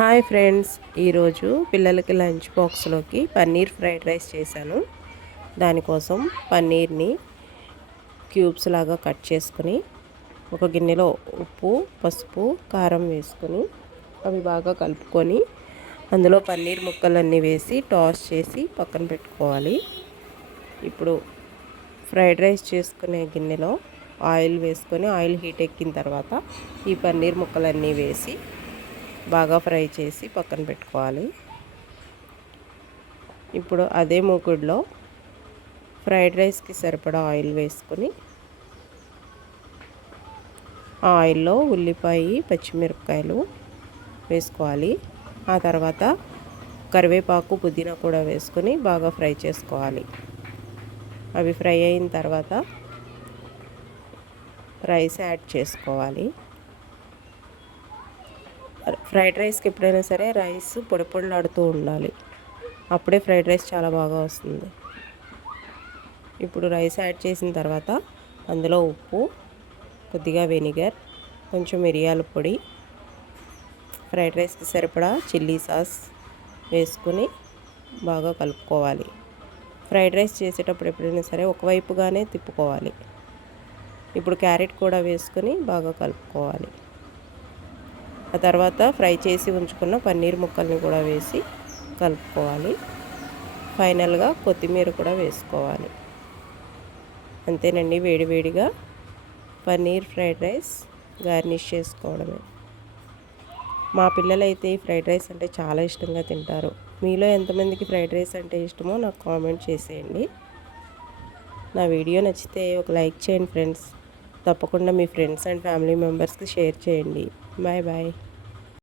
Hi friends, ఈరోజు పిల్లలకి lunch బాక్స్లోకి పన్నీర్ ఫ్రైడ్ రైస్ చేశాను. దానికోసం పన్నీర్ని క్యూబ్స్ లాగా కట్ చేసుకుని ఒక గిన్నెలో ఉప్పు, పసుపు, కారం వేసుకొని అవి బాగా కలుపుకొని అందులో పన్నీర్ ముక్కలన్నీ వేసి టాస్ చేసి పక్కన పెట్టుకోవాలి. ఇప్పుడు ఫ్రైడ్ రైస్ చేసుకునే గిన్నెలో ఆయిల్ వేసుకొని ఆయిల్ హీట్ ఎక్కిన తర్వాత ఈ పన్నీర్ ముక్కలన్నీ వేసి బాగా ఫ్రై చేసి పక్కన పెట్టుకోవాలి. ఇప్పుడు అదే మూకుడులో ఫ్రైడ్ రైస్కి సరిపడా ఆయిల్ వేసుకొని ఆ ఆయిల్లో ఉల్లిపాయ, పచ్చిమిరపకాయలు వేసుకోవాలి. ఆ తర్వాత కరివేపాకు, పుదీనా కూడా వేసుకొని బాగా ఫ్రై చేసుకోవాలి. అవి ఫ్రై అయిన తర్వాత రైస్ యాడ్ చేసుకోవాలి. ఫ్రైడ్ రైస్కి ఎప్పుడైనా సరే రైస్ పొడి పొడిలాడుతూ ఉండాలి. అప్పుడే ఫ్రైడ్ రైస్ చాలా బాగా వస్తుంది. ఇప్పుడు రైస్ యాడ్ చేసిన తర్వాత అందులో ఉప్పు, కొద్దిగా వెనిగర్, కొంచెం మిరియాల పొడి, ఫ్రైడ్ రైస్కి సరిపడా చిల్లీ సాస్ వేసుకొని బాగా కలుపుకోవాలి. ఫ్రైడ్ రైస్ చేసేటప్పుడు ఎప్పుడైనా సరే ఒకవైపుగానే తిప్పుకోవాలి. ఇప్పుడు క్యారెట్ కూడా వేసుకొని బాగా కలుపుకోవాలి. ఆ తర్వాత ఫ్రై చేసి ఉంచుకున్న పన్నీర్ ముక్కల్ని కూడా వేసి కలుపుకోవాలి. ఫైనల్గా కొత్తిమీర కూడా వేసుకోవాలి. అంతేనండి, వేడివేడిగా పన్నీర్ ఫ్రైడ్ రైస్ గార్నిష్ చేసుకోవడమే. మా పిల్లలైతే ఈ ఫ్రైడ్ రైస్ అంటే చాలా ఇష్టంగా తింటారు. మీలో ఎంతమందికి ఫ్రైడ్ రైస్ అంటే ఇష్టమో నాకు కామెంట్ చేసేయండి. నా వీడియో నచ్చితే ఒక లైక్ చేయండి ఫ్రెండ్స్. తప్పకుండా మీ ఫ్రెండ్స్ అండ్ ఫ్యామిలీ మెంబర్స్కి షేర్ చేయండి. Bye bye.